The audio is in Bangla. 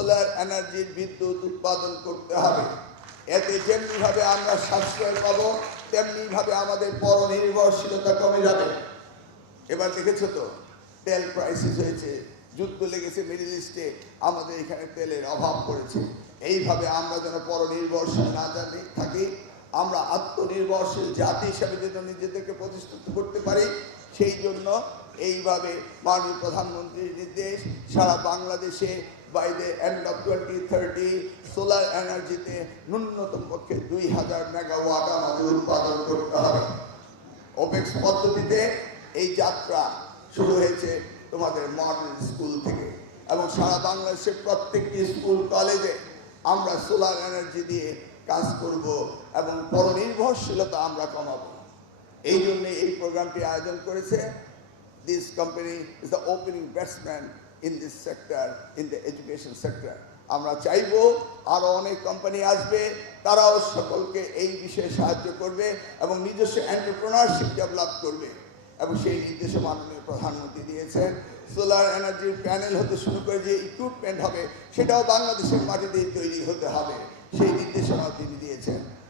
সোলার এনার্জির বিদ্যুৎ উৎপাদন করতে হবে। এতে যেমনিভাবে আমরা সাশ্রয় পাবো, তেমনিভাবে আমাদের পরনির্ভরশীলতা কমে যাবে। এবার দেখেছো তো তেল ক্রাইসিস হয়েছে, যুদ্ধ লেগেছে মিডল ইস্টে, আমাদের এখানে তেলের অভাব পড়েছে। এইভাবে আমরা যেন পরনির্ভরশীল না থাকি, আমরা আত্মনির্ভরশীল জাতি হিসাবে যেন নিজেদেরকে প্রতিষ্ঠিত করতে পারি, সেই জন্য এইভাবে মাননীয় প্রধানমন্ত্রীর নির্দেশ সারা বাংলাদেশে by the end of 2030 solar এনার্জিতে ন্যূনতম পক্ষে 2000 মেগাওয়াট আমাদের উৎপাদন করতে হবে। ওপেক্স পদ্ধতিতে এই যাত্রা শুরু হয়েছে তোমাদের মডেল স্কুল থেকে, এবং সারা বাংলাদেশের প্রত্যেকটি স্কুল কলেজে আমরা সোলার এনার্জি দিয়ে কাজ করব এবং পরনির্ভরশীলতা আমরা কমাবো। এই জন্য এই প্রোগ্রামটি আয়োজন করেছে। This company is the opening batsman in this sector, in the education sector. আমরা চাইব আরও অনেক কোম্পানি আসবে, তারাও সকলকে এই বিষয়ে সাহায্য করবে এবং নিজস্ব এন্টারপ্রেনারশিপ ডেভেলপ করবে, এবং সেই নির্দেশও মাননীয় প্রধানমন্ত্রী দিয়েছেন। সোলার এনার্জির প্যানেল হতে শুরু করে যে ইকুইপমেন্ট হবে, সেটাও বাংলাদেশের মাটিতেই তৈরি হতে হবে, সেই নির্দেশনা তিনি দিয়েছেন।